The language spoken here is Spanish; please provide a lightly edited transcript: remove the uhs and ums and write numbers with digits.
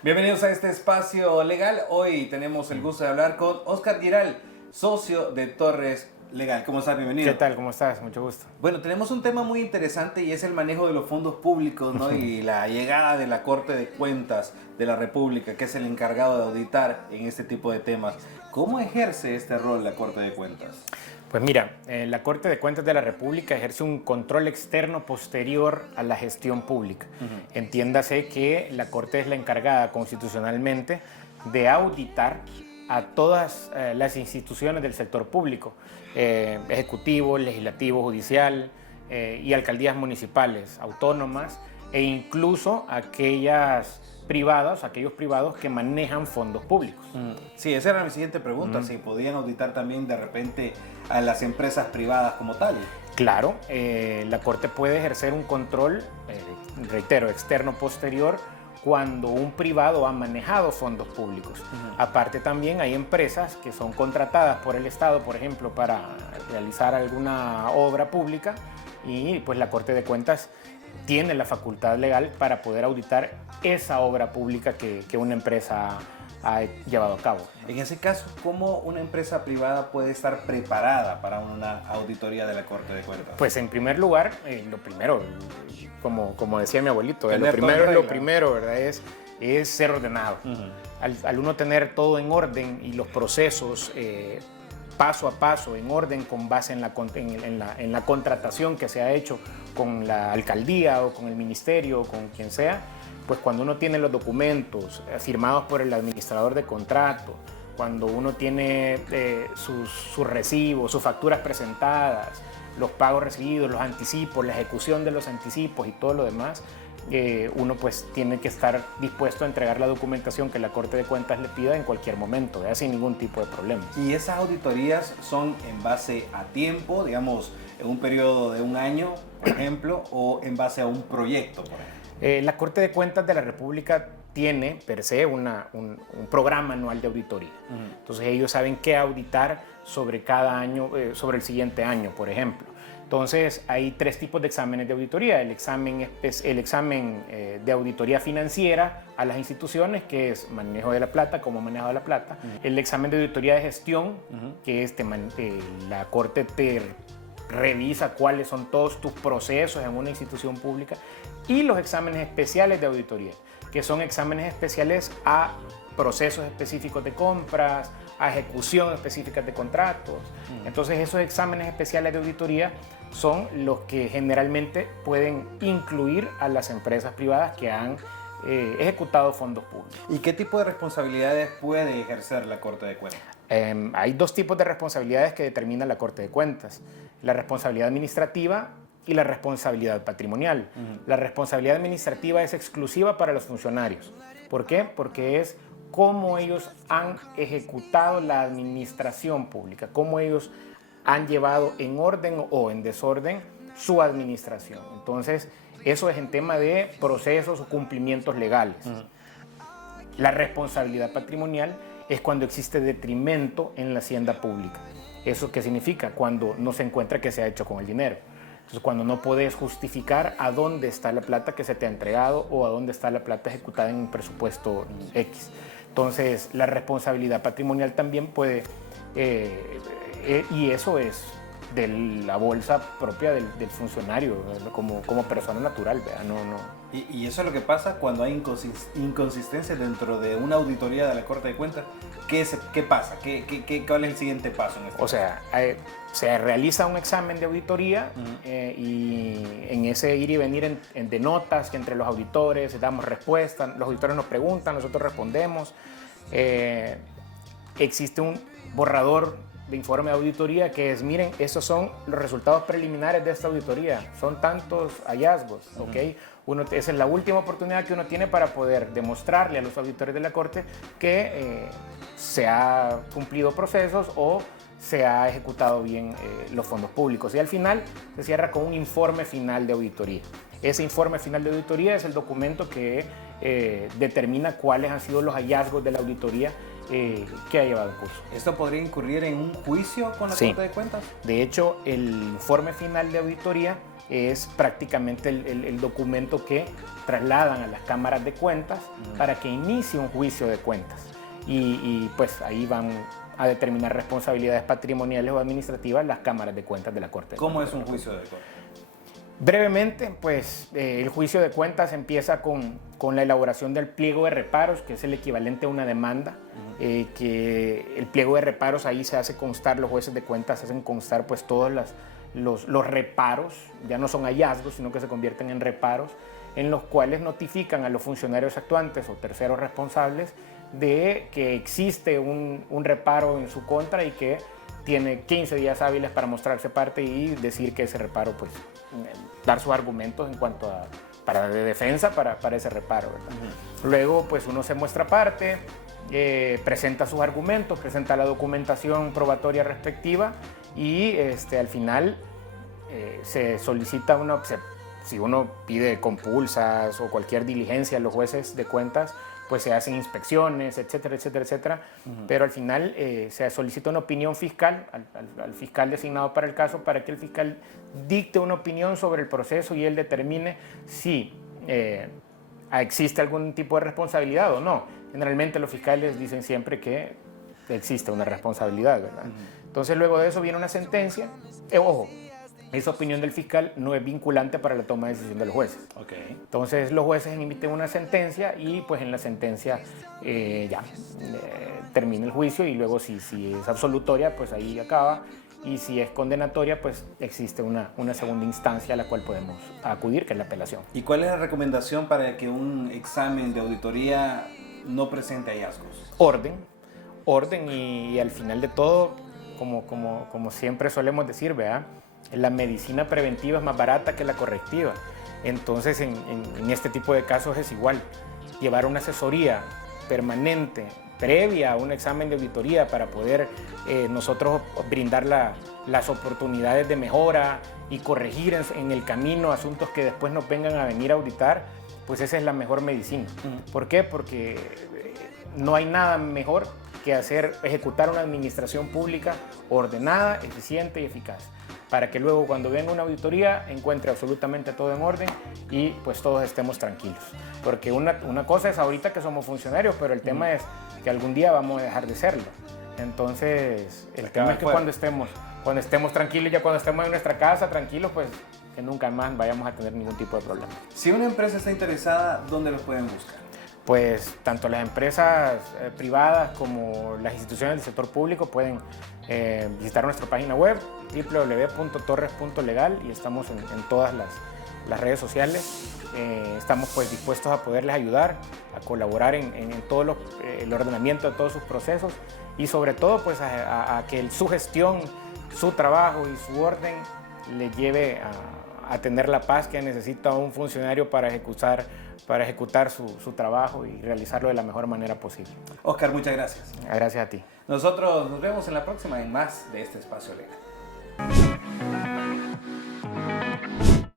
Bienvenidos a este espacio legal. Hoy tenemos el gusto de hablar con Óscar Giral, socio de Torres Legal. ¿Cómo estás? Bienvenido. ¿Qué tal? ¿Cómo estás? Mucho gusto. Bueno, tenemos un tema muy interesante y es el manejo de los fondos públicos, ¿no? Y la llegada de la Corte de Cuentas de la República, que es el encargado de auditar en este tipo de temas. ¿Cómo ejerce este rol la Corte de Cuentas? Pues mira, la Corte de Cuentas de la República ejerce un control externo posterior a la gestión pública. Entiéndase que la Corte es la encargada constitucionalmente de auditar a todas las instituciones del sector público, ejecutivo, legislativo, judicial y alcaldías municipales, autónomas e incluso aquellos privados que manejan fondos públicos. Sí, esa era mi siguiente pregunta, si podían auditar también de repente a las empresas privadas como tal. Claro, la Corte puede ejercer un control, reitero, externo posterior cuando un privado ha manejado fondos públicos. Aparte también hay empresas que son contratadas por el Estado, por ejemplo, para realizar alguna obra pública y pues la Corte de Cuentas tiene la facultad legal para poder auditar esa obra pública que una empresa ha llevado a cabo. En ese caso, ¿cómo una empresa privada puede estar preparada para una auditoría de la Corte de Cuentas? Pues en primer lugar, lo primero, como decía mi abuelito, Tener lo primero, ¿verdad? Es ser ordenado. Al uno tener todo en orden y los procesos paso a paso, en orden, con base en la contratación que se ha hecho con la alcaldía o con el ministerio o con quien sea, pues cuando uno tiene los documentos firmados por el administrador de contrato, cuando uno tiene sus recibos, sus facturas presentadas, los pagos recibidos, los anticipos, la ejecución de los anticipos y todo lo demás, uno pues tiene que estar dispuesto a entregar la documentación que la Corte de Cuentas le pida en cualquier momento, sin ningún tipo de problema. ¿Y esas auditorías son en base a tiempo, digamos, en un periodo de un año, por ejemplo, o en base a un proyecto, por ejemplo? La Corte de Cuentas de la República tiene per se un programa anual de auditoría. Entonces ellos saben qué auditar sobre cada año, sobre el siguiente año, por ejemplo. Entonces hay tres tipos de exámenes de auditoría. El examen de auditoría financiera a las instituciones, que es manejo de la plata, cómo manejado la plata. El examen de auditoría de gestión, que es la Corte te revisa cuáles son todos tus procesos en una institución pública. Y los exámenes especiales de auditoría, que son exámenes especiales a procesos específicos de compras, a ejecución específica de contratos. Entonces esos exámenes especiales de auditoría son los que generalmente pueden incluir a las empresas privadas que han ejecutado fondos públicos. ¿Y qué tipo de responsabilidades puede ejercer la Corte de Cuentas? Hay dos tipos de responsabilidades que determina la Corte de Cuentas: la responsabilidad administrativa y la responsabilidad patrimonial. La responsabilidad administrativa es exclusiva para los funcionarios. ¿Por qué? Porque es cómo ellos han ejecutado la administración pública, cómo ellos han llevado en orden o en desorden su administración. Entonces, eso es en tema de procesos o cumplimientos legales. La responsabilidad patrimonial es cuando existe detrimento en la hacienda pública. ¿Eso qué significa? Cuando no se encuentra qué se ha hecho con el dinero. Entonces, cuando no puedes justificar a dónde está la plata que se te ha entregado o a dónde está la plata ejecutada en un presupuesto X. Entonces, la responsabilidad patrimonial también puede, y eso es de la bolsa propia del funcionario, como persona natural, ¿verdad? No. Y eso es lo que pasa cuando hay inconsistencias dentro de una auditoría de la Corte de Cuentas. ¿Qué pasa? ¿Cuál es el siguiente paso en este caso? sea, se realiza un examen de auditoría y en ese ir y venir de notas que entre los auditores damos respuestas, los auditores nos preguntan, nosotros respondemos. Existe un borrador de informe de auditoría que es: miren, estos son los resultados preliminares de esta auditoría, son tantos hallazgos, ¿ok? Esa es la última oportunidad que uno tiene para poder demostrarle a los auditores de la Corte que se ha cumplido procesos o se ha ejecutado bien los fondos públicos. Y al final se cierra con un informe final de auditoría. Ese informe final de auditoría es el documento que determina cuáles han sido los hallazgos de la auditoría que ha llevado en curso. ¿Esto podría incurrir en un juicio con la Corte de Cuentas? De hecho, el informe final de auditoría es prácticamente el documento que trasladan a las cámaras de cuentas para que inicie un juicio de cuentas. Y pues ahí van a determinar responsabilidades patrimoniales o administrativas las cámaras de cuentas de la Corte. ¿Cómo es un juicio de cuentas? Brevemente, pues el juicio de cuentas empieza con la elaboración del pliego de reparos, que es el equivalente a una demanda, que el pliego de reparos ahí se hace constar, los jueces de cuentas hacen constar pues todos los reparos, ya no son hallazgos, sino que se convierten en reparos, en los cuales notifican a los funcionarios actuantes o terceros responsables de que existe un reparo en su contra y que tiene 15 días hábiles para mostrarse parte y decir que ese reparo, pues, dar sus argumentos en cuanto a, para de defensa para ese reparo, ¿verdad? Luego, pues, uno se muestra parte, presenta sus argumentos, presenta la documentación probatoria respectiva y al final se solicita si uno pide compulsas o cualquier diligencia a los jueces de cuentas, pues se hacen inspecciones, etcétera, etcétera, etcétera. Pero al final se solicita una opinión fiscal al fiscal designado para el caso para que el fiscal dicte una opinión sobre el proceso y él determine si existe algún tipo de responsabilidad o no. Generalmente los fiscales dicen siempre que existe una responsabilidad, ¿verdad? Entonces luego de eso viene una sentencia. Ojo, esa opinión del fiscal no es vinculante para la toma de decisión de los jueces. Entonces los jueces emiten una sentencia y pues en la sentencia termina el juicio y luego si es absolutoria pues ahí acaba y si es condenatoria pues existe una segunda instancia a la cual podemos acudir, que es la apelación. ¿Y cuál es la recomendación para que un examen de auditoría no presente hallazgos? Orden y al final de todo, como siempre solemos decir, ¿verdad? La medicina preventiva es más barata que la correctiva. Entonces, en este tipo de casos es igual. Llevar una asesoría permanente, previa a un examen de auditoría para poder nosotros brindar las oportunidades de mejora y corregir en el camino asuntos que después nos vengan a venir a auditar, pues esa es la mejor medicina. ¿Por qué? Porque no hay nada mejor que ejecutar una administración pública ordenada, eficiente y eficaz, para que luego cuando venga una auditoría encuentre absolutamente todo en orden y pues todos estemos tranquilos. Porque una cosa es ahorita que somos funcionarios, pero el tema es que algún día vamos a dejar de serlo. Entonces, el tema es que cuando estemos tranquilos, ya cuando estemos en nuestra casa tranquilos, pues que nunca más vayamos a tener ningún tipo de problema. Si una empresa está interesada, ¿dónde los pueden buscar? Pues tanto las empresas privadas como las instituciones del sector público pueden visitar nuestra página web www.torres.legal y estamos en todas las redes sociales. Estamos pues dispuestos a poderles ayudar, a colaborar en todo el ordenamiento de todos sus procesos y sobre todo pues a que su gestión, su trabajo y su orden le lleve a tener la paz que necesita un funcionario para ejecutar su trabajo y realizarlo de la mejor manera posible. Oscar, muchas gracias. Gracias a ti. Nosotros nos vemos en la próxima en más de este Espacio Legal.